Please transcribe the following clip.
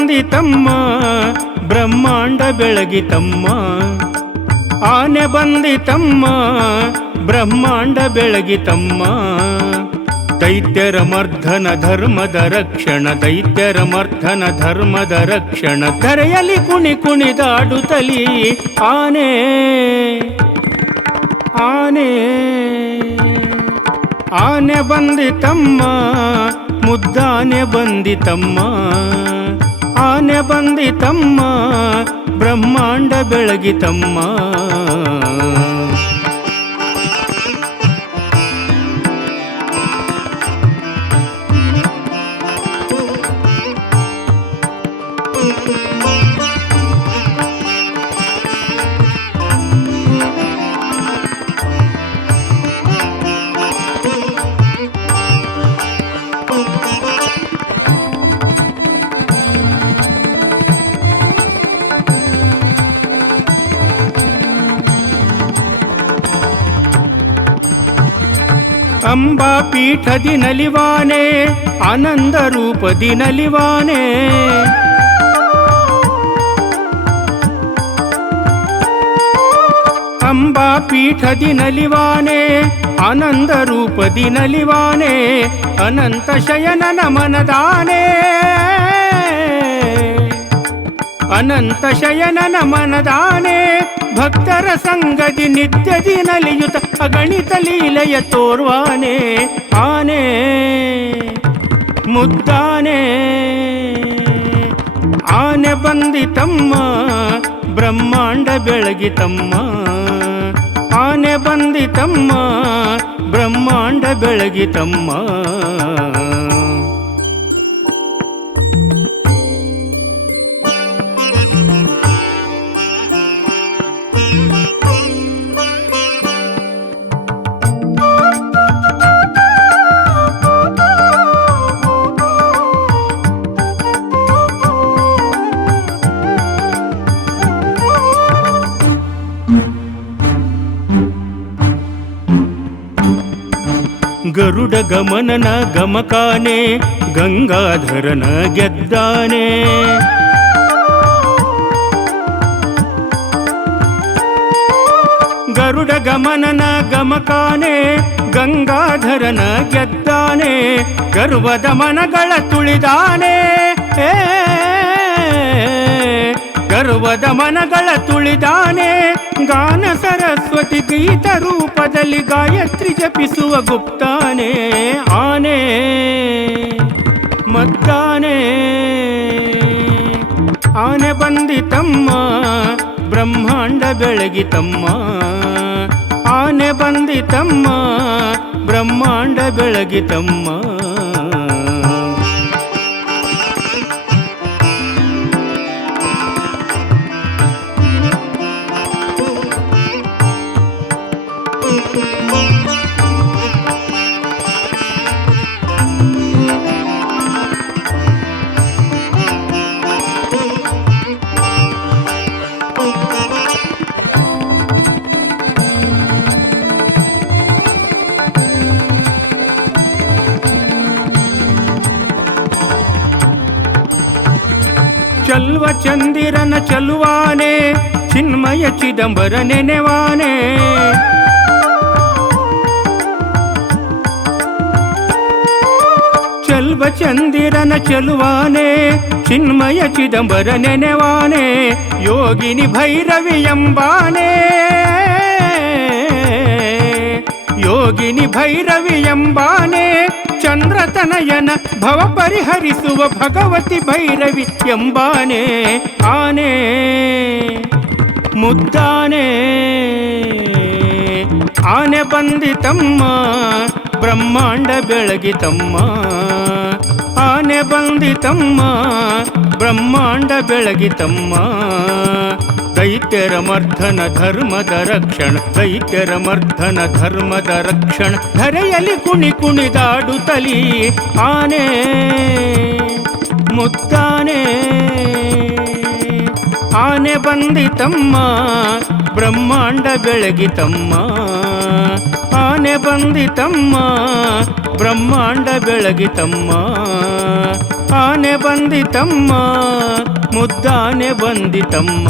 ಬಂದಿತಮ್ಮ ಬ್ರಹ್ಮಾಂಡ ಬೆಳಗಿತಮ್ಮ. ಆನೆ ಬಂದಿತಮ್ಮ ಬ್ರಹ್ಮಾಂಡ ಬೆಳಗಿತಮ್ಮ. ದೈತ್ಯರ ಮರ್ಧನ ಧರ್ಮದ ರಕ್ಷಣ, ದೈತ್ಯರ ಮರ್ಧನ ಧರ್ಮದ ರಕ್ಷಣ. ಧರೆಯಲ್ಲಿ ಕುಣಿ ಕುಣಿದಾಡುತ್ತಲಿ ಆನೆ ಆನೆ ಆನೆ ಬಂದಿತಮ್ಮ ಮುದ್ದಾನೆ ಬಂದಿತಮ್ಮ. ಆನೆ ಬಂದಿತಮ್ಮ ಬ್ರಹ್ಮಾಂಡ ಬೆಳಗಿತಮ್ಮ. ಅಂಬಾ ಪೀಠದಿ ನಲಿವಾನೆ ಆನಂದ ರೂಪದಿ ನಲಿವಾನೆ. ಅಂಬಾ ಪೀಠದಿ ನಲಿವಾನೆ ಆನಂದ ರೂಪದಿ ನಲಿವಾನೆ. ಅನಂತ ಶಯನನ ಮನದಾನೆ ಅನಂತ ಶಯನನ ಮನದಾನೆ. ಭಕ್ತರ ಸಂಗದಿ ನಿತ್ಯದಿ ನಲಿಯುತ ಅಗಣಿತ ಲೀಲೆಯ ತೋರ್ವಾನೆ. ಆನೆ ಮುದ್ದಾನೆ ಆನೆ ಬಂದಿತಮ್ಮ ಬ್ರಹ್ಮಾಂಡ ಬೆಳಗಿತಮ್ಮ. ಆನೆ ಬಂದಿತಮ್ಮ ಬ್ರಹ್ಮಾಂಡ ಬೆಳಗಿತಮ್ಮ. ಗರುಡ ಗಮನನ ಗಮಕಾನೆ ಗಂಗಾಧರನ ಗೆದ್ದಾನೆ. ಗರುಡ ಗಮನನ ಗಮಕಾನೆ ಗಂಗಾಧರನ ಗೆದ್ದಾನೆ. ಗರ್ವದ ಮನಗಳ ತುಳಿದಾನೆ ಗರ್ವದ ಮನಗಳ ತುಳಿದಾನೆ. ಗಾನ ಸರಸ್ವತಿ ಗೀತ ರೂಪದಲ್ಲಿ ಗಾಯತ್ರಿ ಜಪಿಸುವ ಗುಪ್ತಾನೆ. ಆನೆ ಮದ್ದಾನೆ ಆನೆ ಬಂದಿತಮ್ಮ ಬ್ರಹ್ಮಾಂಡ ಬೆಳಗಿತಮ್ಮ. ಆನೆ ಬಂದಿತಮ್ಮ ಬ್ರಹ್ಮಾಂಡ ಬೆಳಗಿತಮ್ಮ. ಚಲ್ವ ಚಂದಿರನ ಚಲುವಾನೆ ಚಿನ್ಮಯ ಚಿದಂಬರ ನೆನೆವಾನೆ. ಚಲ್ವ ಚಂದಿರನ ಚಲುವಾನೆ ಚಿನ್ಮಯ ಚಿದಂಬರ ನೆನೆವಾನೆ. ಯೋಗಿನಿ ಭೈರವಿ ಎಂಬಾನೆ ಯೋಗಿನಿ ಭೈರವಿ ಎಂಬಾನೆ. ಚಂದ್ರತನಯನ ಭವ ಪರಿಹರಿಸುವ ಭಗವತಿ ಭೈರವಿ ಎಂಬಾನೆ. ಆನೆ ಮುದ್ದಾನೆ ಆನೆ ಬಂದಿತಮ್ಮ ಬ್ರಹ್ಮಾಂಡ ಬೆಳಗಿತಮ್ಮ. ಆನೆ ಬಂದಿತಮ್ಮ ಬ್ರಹ್ಮಾಂಡ ಬೆಳಗಿತಮ್ಮ. ದೈತ್ಯರ ಮರ್ಧನ ಧರ್ಮದ ರಕ್ಷಣ, ದೈತ್ಯರ ಮರ್ಧನ ಧರ್ಮದ ರಕ್ಷಣ. ಧರೆಯಲ್ಲಿ ಕುಣಿ ಕುಣಿದಾಡುತ್ತಲಿ ಆನೆ ಮುದ್ದಾನೆ ಆನೆ ಬಂದಿತಮ್ಮ ಬ್ರಹ್ಮಾಂಡ ಬೆಳಗಿತಮ್ಮ. ಆನೆ ಬಂದಿತಮ್ಮ ಬ್ರಹ್ಮಾಂಡ ಬೆಳಗಿತಮ್ಮ. ಆನೆ ಬಂದಿತಮ್ಮ ಮುದ್ದಾನೆ ಬಂದಿತಮ್ಮ